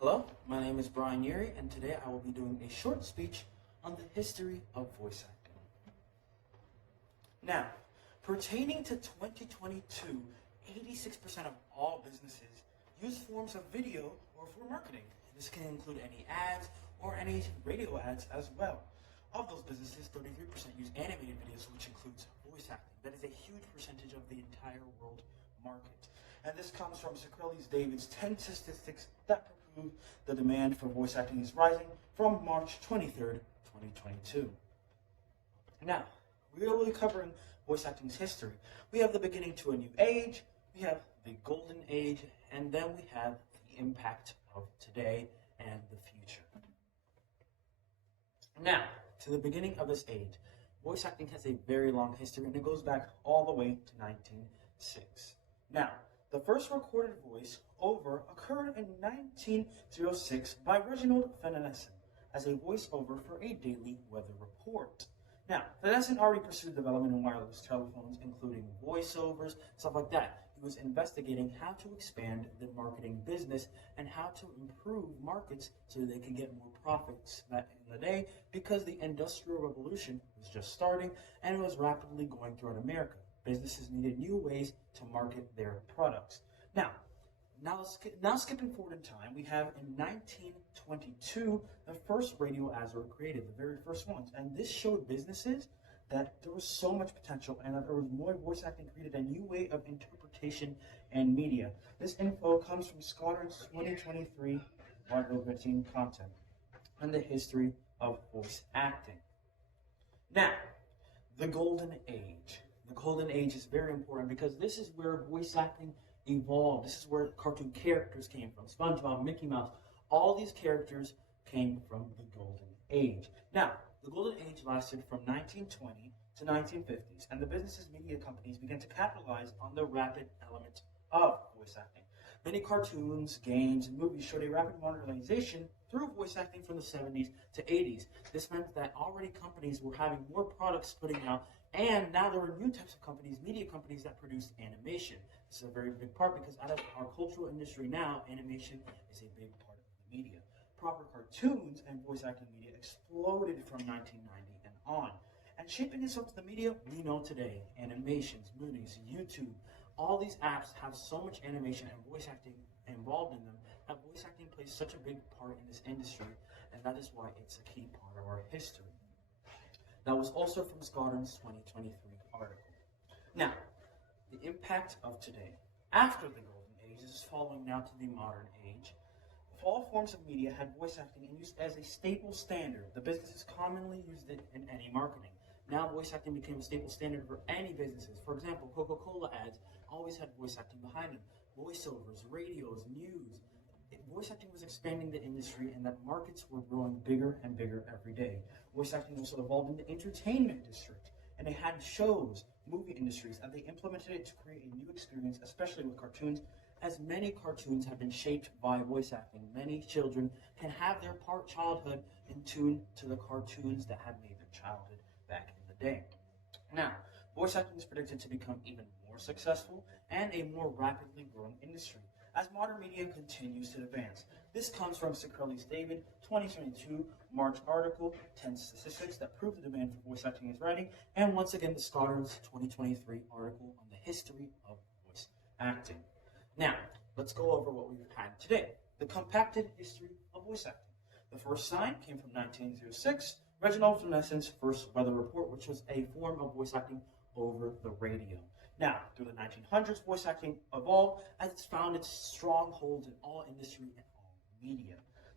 Hello, my name is Bryan Uri, and today I will be doing a short speech on the history of voice acting. Now, pertaining to 2022, 86% of all businesses use forms of video or for marketing. This can include any ads or any radio ads as well. Of those businesses, 33% use animated videos, which includes voice acting. That is a huge percentage of the entire world market. And this comes from Secrelli's David's 10 statistics that prove the demand for voice acting is rising from March 23rd, 2022. Now, we will be covering voice acting's history. We have the beginning to a new age, we have the golden age, and then we have the impact of today and the future. Now, to the beginning of this age, voice acting has a very long history, and it goes back all the way to 1906. Now, the first recorded voice over occurred in 1906 by Reginald Finlayson as a voiceover for a daily weather report. Now, Finlayson already pursued development in wireless telephones, including voiceovers, stuff like that. He was investigating how to expand the marketing business and how to improve markets so they could get more profits back in the day, because the Industrial Revolution was just starting and it was rapidly going throughout America. Businesses needed new ways to market their products. Now skipping forward in time, we have in 1922 the first radio ads were created, the very first ones, and this showed businesses that there was so much potential and that there was more voice acting created, a new way of interpretation and media. This info comes from Scotland's 2023 Radio Routine Content and the history of voice acting. Now, the Golden Age. The Golden Age is very important because this is where voice acting evolved. This is where cartoon characters came from. SpongeBob, Mickey Mouse, all these characters came from the Golden Age. Now, the Golden Age lasted from 1920 to 1950s, and the businesses, media companies began to capitalize on the rapid element of voice acting. Many cartoons, games, and movies showed a rapid modernization through voice acting from the 70s to 80s. This meant that already companies were having more products putting out, and now there were new types of companies, media companies, that produced animation. This is a very big part because out of our cultural industry now, animation is a big part of the media. Proper cartoons and voice acting media exploded from 1990 and on. And shaping itself to the media we know today, animations, movies, YouTube, all these apps have so much animation and voice acting involved in them that voice acting plays such a big part in this industry, and that is why it's a key part of our history. That was also from Scotland's 2023 article. Now, the impact of today. After the Golden Age, this is following now to the modern age. All forms of media had voice acting and used as a staple standard. The businesses commonly used it in any marketing. Now voice acting became a staple standard for any businesses. For example, Coca-Cola ads always had voice acting behind them. Voiceovers, radios, news. Voice acting was expanding the industry, and that markets were growing bigger and bigger every day. Voice acting also evolved in the entertainment district, and they had shows, movie industries, and they implemented it to create a new experience, especially with cartoons, as many cartoons have been shaped by voice acting. Many children can have their childhood in tune to the cartoons that have made their childhood back in the day. Now, voice acting is predicted to become even more successful and a more rapidly growing industry as modern media continues to advance. This comes from Secrelli's David 2022 March article, 10 statistics that prove the demand for voice acting is rising, and once again the Scotland's 2023 article on the history of voice acting. Now, let's go over what we've had today. The compacted history of voice acting. The first sign came from 1906, Reginald Finlayson's first weather report, which was a form of voice acting over the radio. Now, through the 1900s, voice acting evolved as it's found its strongholds in all industry and all media.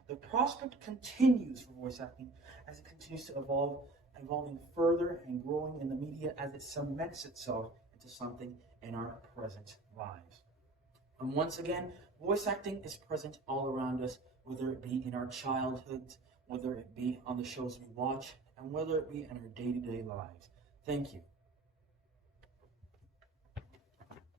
The prospect continues for voice acting as it continues to evolve, evolving further and growing in the media as it cements itself into something in our present lives. And once again, voice acting is present all around us, whether it be in our childhoods, whether it be on the shows we watch, and whether it be in our day-to-day lives. Thank you.